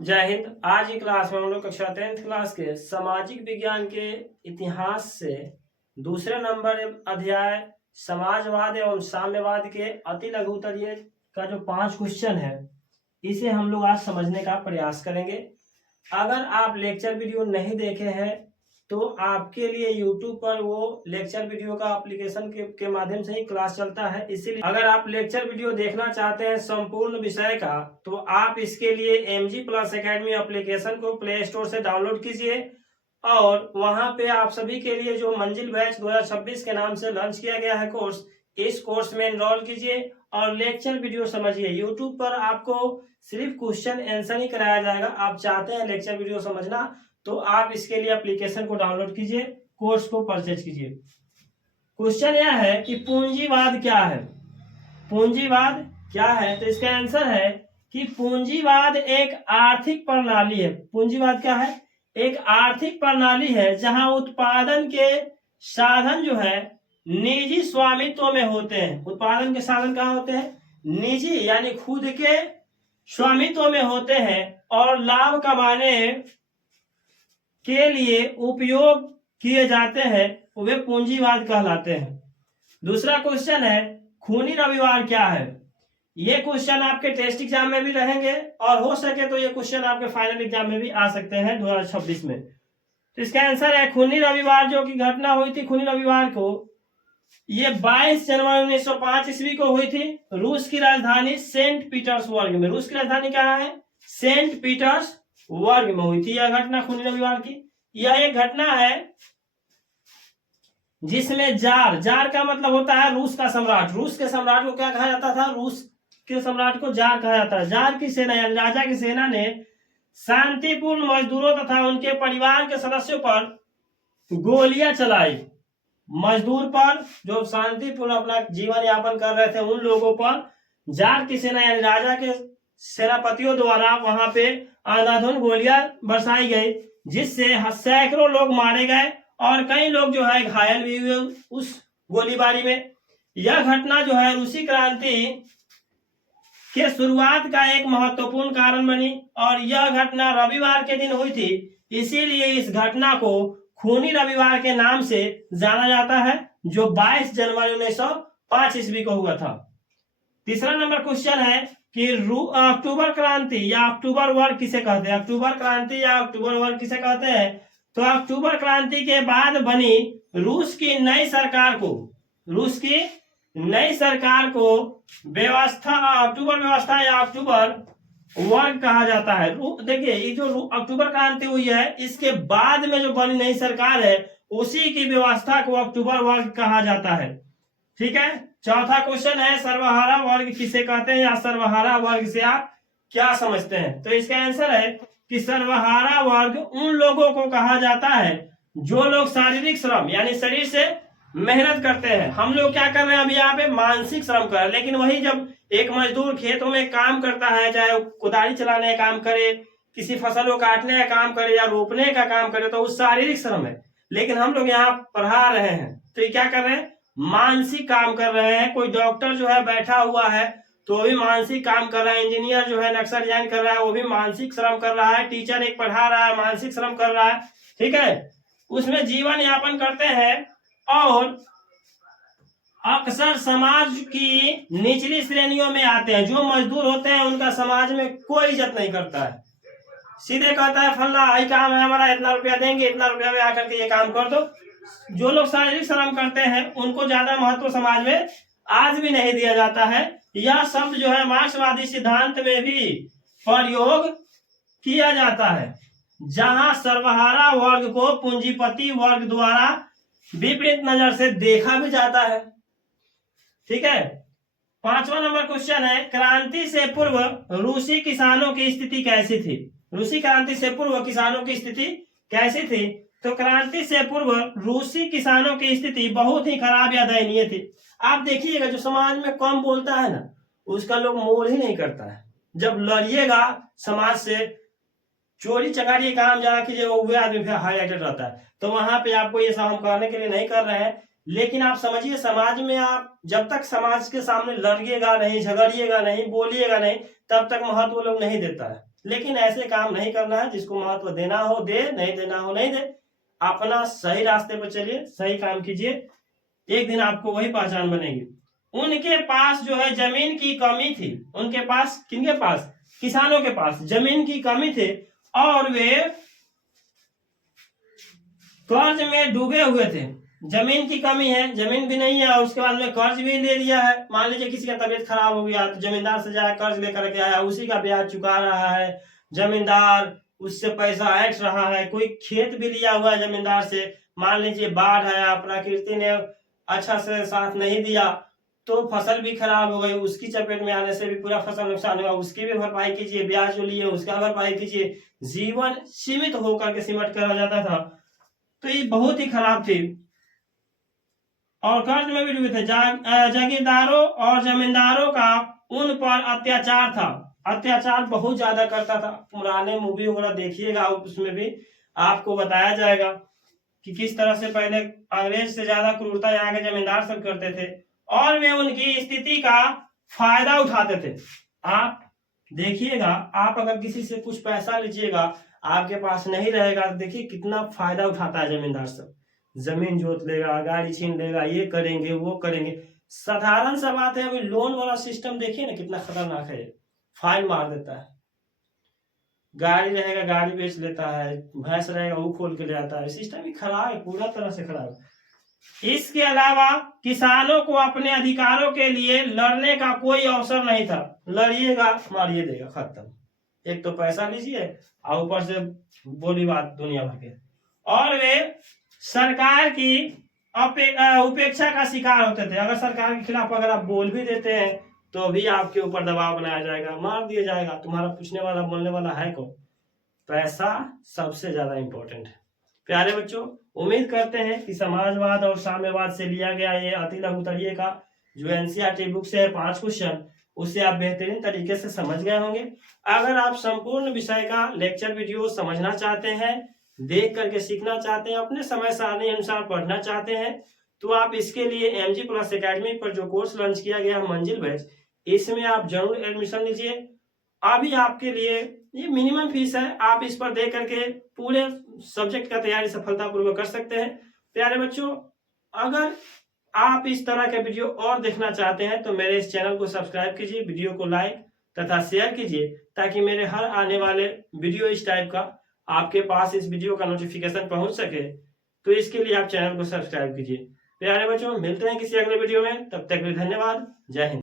जय हिंद। आज की क्लास में हम लोग कक्षा 10th क्लास के सामाजिक विज्ञान के इतिहास से दूसरे नंबर अध्याय समाजवाद एवं साम्यवाद के अति लघु उत्तरीय का जो 5 क्वेश्चन है इसे हम लोग आज समझने का प्रयास करेंगे। अगर आप लेक्चर वीडियो नहीं देखे हैं तो आपके लिए YouTube पर वो लेक्चर वीडियो का एप्लीकेशन के माध्यम से ही क्लास चलता है। इसीलिए अगर आप लेक्चर वीडियो देखना चाहते हैं संपूर्ण विषय का तो आप इसके लिए MG प्लस एकेडमी एप्लीकेशन को प्ले स्टोर से डाउनलोड कीजिए और वहां पे आप सभी के लिए जो मंजिल बैच 2026 के नाम से लॉन्च किया गया है कोर्स, इस कोर्स में एनरोल कीजिए और लेक्चर वीडियो समझिए। यूट्यूब पर आपको सिर्फ क्वेश्चन आंसर ही कराया जाएगा। आप चाहते हैं लेक्चर वीडियो समझना तो आप इसके लिए एप्लीकेशन को डाउनलोड कीजिए, कोर्स को परचेज कीजिए। क्वेश्चन यह है कि पूंजीवाद क्या है। पूंजीवाद क्या है तो इसका आंसर है कि पूंजीवाद एक आर्थिक प्रणाली है। पूंजीवाद क्या है? एक आर्थिक प्रणाली है जहां उत्पादन के साधन जो है निजी स्वामित्व में होते हैं। उत्पादन के साधन कहाँ होते हैं? निजी यानी खुद के स्वामित्व में होते हैं और लाभ कमाने के लिए उपयोग किए जाते हैं, वे पूंजीवाद कहलाते हैं। दूसरा क्वेश्चन है खूनी रविवार क्या है। ये क्वेश्चन आपके टेस्ट एग्जाम में भी रहेंगे और हो सके तो ये क्वेश्चन आपके फाइनल एग्जाम में भी आ सकते हैं 2026 में। तो इसका आंसर है खूनी रविवार, जो कि घटना हुई थी खूनी रविवार को, ये 22 जनवरी 1905 ईस्वी को हुई थी रूस की राजधानी सेंट पीटर्सबर्ग में। रूस की राजधानी कहाँ है? सेंट पीटर्सबर्ग में हुई थी यह घटना खूनी रविवार की। यह एक घटना है जिसमें जार का मतलब होता है रूस का सम्राट। रूस के सम्राट को क्या कहा जाता था? रूस के सम्राट को जार कहा जाता है। जार की सेना यानी राजा की सेना ने शांतिपूर्ण मजदूरों तथा उनके परिवार के सदस्यों पर गोलियां चलाई। मजदूर पर जो शांतिपूर्ण अपना जीवन यापन कर रहे थे उन लोगों पर जार की सेना यानी राजा के सेनापतियों द्वारा वहां पे अंधाधुंध गोलियां बरसाई गई, जिससे सैकड़ों लोग मारे गए और कई लोग जो है घायल भी हुए उस गोलीबारी में। यह घटना जो है रूसी क्रांति के शुरुआत का एक महत्वपूर्ण कारण बनी और यह घटना रविवार के दिन हुई थी, इसीलिए इस घटना को खूनी रविवार के नाम से जाना जाता है, जो 22 जनवरी 1905 ईस्वी को हुआ था। तीसरा नंबर क्वेश्चन है कि अक्टूबर क्रांति या अक्टूबर वर्ग किसे कहते हैं। अक्टूबर क्रांति या अक्टूबर वर्ग किसे कहते हैं? तो अक्टूबर क्रांति के बाद बनी रूस की नई सरकार को व्यवस्था अक्टूबर व्यवस्था या अक्टूबर वर्ग कहा जाता है। देखिए ये जो अक्टूबर क्रांति हुई है इसके बाद में जो बनी नई सरकार है उसी की व्यवस्था को अक्टूबर वर्ग कहा जाता है। ठीक है। चौथा क्वेश्चन है सर्वहारा वर्ग किसे कहते हैं या सर्वहारा वर्ग से आप क्या समझते हैं। तो इसका आंसर है कि सर्वहारा वर्ग उन लोगों को कहा जाता है जो लोग शारीरिक श्रम यानी शरीर से मेहनत करते हैं। हम लोग क्या कर रहे हैं अभी यहाँ पे मानसिक श्रम कर रहे हैं, लेकिन वही जब एक मजदूर खेतों में काम करता है, चाहे कुदारी चलाने का काम करे, किसी फसल को काटने का काम करे या रोपने का काम करे, तो वो शारीरिक श्रम है। लेकिन हम लोग यहाँ पढ़ा रहे हैं तो ये क्या कर रहे हैं? मानसिक काम कर रहे हैं। कोई डॉक्टर जो है बैठा हुआ है तो वो भी मानसिक काम कर रहा है। इंजीनियर जो है नक्शा डिजाइन कर रहा है वो भी मानसिक श्रम कर रहा है। टीचर एक पढ़ा रहा है मानसिक श्रम कर रहा है। ठीक है, उसमें जीवन यापन करते हैं और अक्सर समाज की निचली श्रेणियों में आते हैं। जो मजदूर होते हैं उनका समाज में कोई इज्जत नहीं करता है, सीधे कहता है फल्ला आई काम है हमारा, इतना रुपया देंगे, इतना रुपया में आकर के ये काम कर दो। जो लोग शारीरिक श्रम करते हैं उनको ज्यादा महत्व समाज में आज भी नहीं दिया जाता है। यह शब्द जो है मार्क्सवादी सिद्धांत में भी प्रयोग किया जाता है, जहां सर्वहारा वर्ग को पूंजीपति वर्ग द्वारा विपरीत नजर से देखा भी जाता है। ठीक है। पांचवा नंबर क्वेश्चन है क्रांति से पूर्व रूसी किसानों की स्थिति कैसी थी। रूसी क्रांति से पूर्व किसानों की स्थिति कैसी थी? तो क्रांति से पूर्व रूसी किसानों की स्थिति बहुत ही खराब या दयनीय थी। आप देखिएगा जो समाज में कम बोलता है ना उसका लोग मोल ही नहीं करता है। जब लड़िएगा समाज से, चोरी चकारी काम जरा कीजिए, वो आदमी फिर हाईलाइटेड रहता है। तो वहां पे आपको ये सब हम करने के लिए नहीं कर रहे हैं, लेकिन आप समझिए समाज में आप जब तक समाज के सामने लड़िएगा नहीं, झगड़िएगा नहीं, बोलिएगा नहीं, तब तक महत्व लोग नहीं देता है। लेकिन ऐसे काम नहीं करना है। जिसको महत्व देना हो दे, नहीं देना हो नहीं दे। अपना सही रास्ते पर चलिए, सही काम कीजिए, एक दिन आपको वही पहचान बनेगी। उनके पास जो है जमीन की कमी थी। उनके पास, किनके पास? किसानों के पास जमीन की कमी थी और वे कर्ज में डूबे हुए थे। जमीन की कमी है, जमीन भी नहीं है और उसके बाद में कर्ज भी ले लिया है। मान लीजिए किसी का तबीयत खराब हो गया तो जमींदार से जाए कर्ज लेकर के आया, उसी का ब्याज चुका रहा है जमींदार, उससे पैसा ऐंठ रहा है। कोई खेत भी लिया हुआ है जमींदार से, मान लीजिए बाढ़ आया, प्रकृति ने अच्छा से साथ नहीं दिया तो फसल भी खराब हो गई, उसकी चपेट में आने से भी पूरा फसल नुकसान हुआ, उसकी भी भरपाई कीजिए, ब्याज जो लिए उसका भरपाई कीजिए। जीवन सीमित होकर के सिमट कर रह जाता था। तो ये बहुत ही खराब थी और कर्ज में भी डूबे थे। जागीरदारों और जमींदारों का उन पर अत्याचार था। अत्याचार बहुत ज्यादा करता था। पुराने मूवी वगैरह देखिएगा, उसमें भी आपको बताया जाएगा कि किस तरह से पहले अंग्रेज से ज्यादा क्रूरता यहाँ के जमींदार सब करते थे और वे उनकी स्थिति का फायदा उठाते थे। आप देखिएगा, आप अगर किसी से कुछ पैसा लीजिएगा, आपके पास नहीं रहेगा, तो देखिए कितना फायदा उठाता है जमींदार सब। जमीन जोत लेगा, गाड़ी छीन लेगा, ये करेंगे वो करेंगे। साधारण सा बात है, अभी लोन वाला सिस्टम देखिए ना कितना खतरनाक है। फाइन मार देता है। गाड़ी रहेगा, गाड़ी बेच लेता है, भैंस रहेगा वो खोल के ले आता है। सिस्टम ही खराब है, पूरा तरह से खराब। इसके अलावा किसानों को अपने अधिकारों के लिए लड़ने का कोई अवसर नहीं था। लड़िएगा मारिए देगा, खत्म। एक तो पैसा लीजिए और ऊपर से बोली बात दुनिया भर के। और वे सरकार की उपेक्षा का शिकार होते थे। अगर सरकार के खिलाफ अगर आप बोल भी देते हैं तो भी आपके ऊपर दबाव बनाया जाएगा, मार दिया जाएगा। तुम्हारा पूछने वाला बोलने वाला है कौन? पैसा सबसे ज्यादा इंपॉर्टेंट है। प्यारे बच्चों, उम्मीद करते हैं कि समाजवाद और साम्यवाद से लिया गया ये अति लघुतरीय का जो एनसीईआरटी बुक से है 5 क्वेश्चन, उसे आप बेहतरीन तरीके से समझ गए होंगे। अगर आप संपूर्ण विषय का लेक्चर वीडियो समझना चाहते हैं, देख करके सीखना चाहते हैं, अपने समय सारणी अनुसार पढ़ना चाहते हैं, तो आप इसके लिए MG+ एकेडमी पर जो कोर्स लॉन्च किया गया है मंजिल बैच, इसमें आप जरूर एडमिशन लीजिए। अभी आपके लिए ये मिनिमम फीस है, आप इस पर दे करके पूरे सब्जेक्ट का तैयारी सफलतापूर्वक कर सकते हैं। प्यारे बच्चों, अगर आप इस तरह के वीडियो और देखना चाहते हैं तो मेरे इस चैनल को सब्सक्राइब कीजिए, वीडियो को लाइक तथा शेयर कीजिए, ताकि मेरे हर आने वाले वीडियो इस टाइप का आपके पास इस वीडियो का नोटिफिकेशन पहुंच सके। तो इसके लिए आप चैनल को सब्सक्राइब कीजिए। प्यारे बच्चों, मिलते हैं किसी अगले वीडियो में, तब तक के लिए धन्यवाद। जय हिंद।